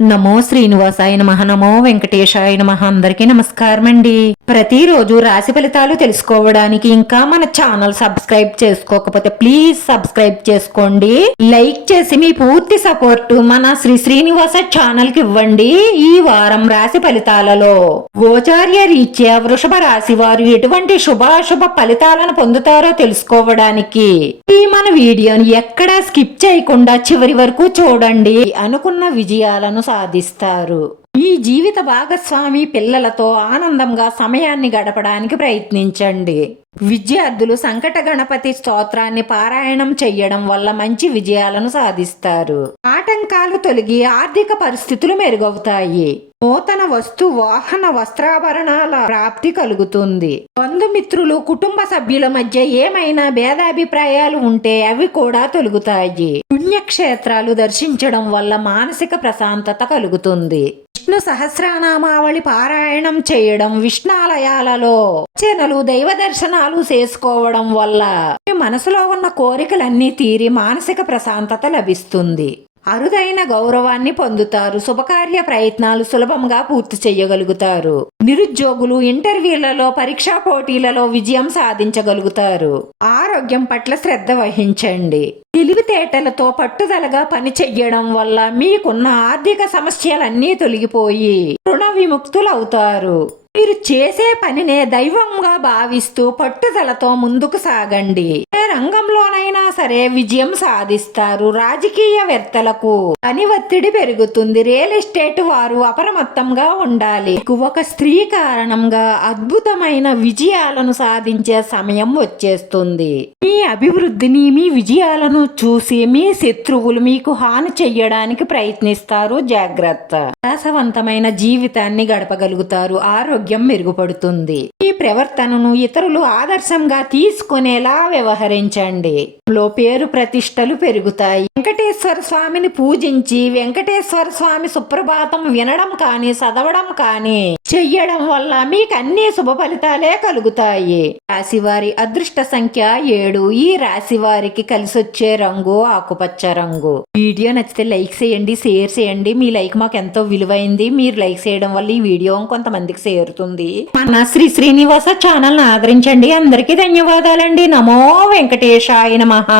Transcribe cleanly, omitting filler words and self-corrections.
నమో శ్రీనివాసాయ నమః. నమో వెంకటేశాయ నమః. అందరికీ నమస్కారం అండి. ప్రతిరోజు రాశి ఫలితాలు తెలుసుకోవడానికి ఇంకా మన ఛానల్ సబ్స్క్రైబ్ చేసుకోకపోతే ప్లీజ్ సబ్స్క్రైబ్ చేసుకోండి. లైక్ చేసి మీ పూర్తి సపోర్ట్ మన శ్రీనివాస ఛానల్ కి ఇవ్వండి. ఈ వారం రాశి ఫలితాలలో గోచార్య రీత్యా వృషభ రాశి వారు ఎటువంటి శుభాశుభ ఫలితాలను పొందుతారో తెలుసుకోవడానికి ఈ మన వీడియోని ఎక్కడా స్కిప్ చేయకుండా చివరి వరకు చూడండి. అనుకున్న విజయాలను సాధిస్తారు. మీ జీవిత భాగస్వామి పిల్లలతో ఆనందంగా సమయాన్ని గడపడానికి ప్రయత్నించండి. విద్యార్థులు సంకట గణపతి స్తోత్రాన్ని పారాయణం చెయ్యడం వల్ల మంచి విజయాలను సాధిస్తారు. ఆటంకాలు తొలగి ఆర్థిక పరిస్థితులు మెరుగవుతాయి. నూతన వస్తు వాహన వస్త్రాభరణాల ప్రాప్తి కలుగుతుంది. బంధుమిత్రులు కుటుంబ సభ్యుల మధ్య ఏమైనా భేదాభిప్రాయాలు ఉంటే అవి కూడా తొలగుతాయి. పుణ్యక్షేత్రాలు దర్శించడం వల్ల మానసిక ప్రశాంతత కలుగుతుంది. విష్ణు సహస్రనామావళి పారాయణం చేయడం, విష్ణాలయాలలో అర్చనలు, దైవ దర్శనాలు చేసుకోవడం వల్ల మీ మనసులో ఉన్న కోరికలన్నీ తీరి మానసిక ప్రశాంతత లభిస్తుంది. అరుదైన గౌరవాన్ని పొందుతారు. శుభకార్య ప్రయత్నాలు సులభంగా పూర్తి చేయగలుగుతారు. నిరుద్యోగులు ఇంటర్వ్యూలలో, పరీక్షా పోటీలలో విజయం సాధించగలుగుతారు. ఆరోగ్యం పట్ల శ్రద్ధ వహించండి. తెలివితేటలతో పట్టుదలగా పని చెయ్యడం వల్ల మీకున్న ఆర్థిక సమస్యలన్నీ తొలగిపోయి రుణ విముక్తులవుతారు. మీరు చేసే పనినే దైవంగా భావిస్తూ పట్టుదలతో ముందుకు సాగండి. ఏ రంగంలోనైనా సరే విజయం సాధిస్తారు. రాజకీయవేత్తలకు పని ఒత్తిడి పెరుగుతుంది. రియల్ ఎస్టేట్ వారు అప్రమత్తంగా ఉండాలి. ఒక స్త్రీ కారణంగా అద్భుతమైన విజయాలను సాధించే సమయం వచ్చేస్తుంది. మీ అభివృద్ధిని, మీ విజయాలను చూసి మీ శత్రువులు మీకు హాని చెయ్యడానికి ప్రయత్నిస్తారు. జాగ్రత్త. విలాసవంతమైన జీవితాన్ని గడపగలుగుతారు. ఆరోగ్యం మెరుగుపడుతుంది. ఈ ప్రవర్తనను ఇతరులు ఆదర్శంగా తీసుకునేలా వ్యవహరించండి. పేరు ప్రతిష్టలు పెరుగుతాయి. వెంకటేశ్వర స్వామిని పూజించి వెంకటేశ్వర స్వామి సుప్రభాతం వినడం కానీ చదవడం కానీ చెయ్యడం వల్ల మీకు అన్ని శుభ ఫలితాలే కలుగుతాయి. రాశివారి అదృష్ట సంఖ్య 7. ఈ రాశి వారికి కలిసొచ్చే రంగు ఆకుపచ్చ రంగు. వీడియో నచ్చితే లైక్ చేయండి, షేర్ చేయండి. మీ లైక్ మాకు ఎంతో విలువైంది. మీరు లైక్ చేయడం వల్ల ఈ వీడియో కొంతమందికి చేరుతుంది. మన శ్రీనివాస ఛానల్ ని ఆదరించండి. అందరికీ ధన్యవాదాలండి. నమో వెంకటేశాయ నమః.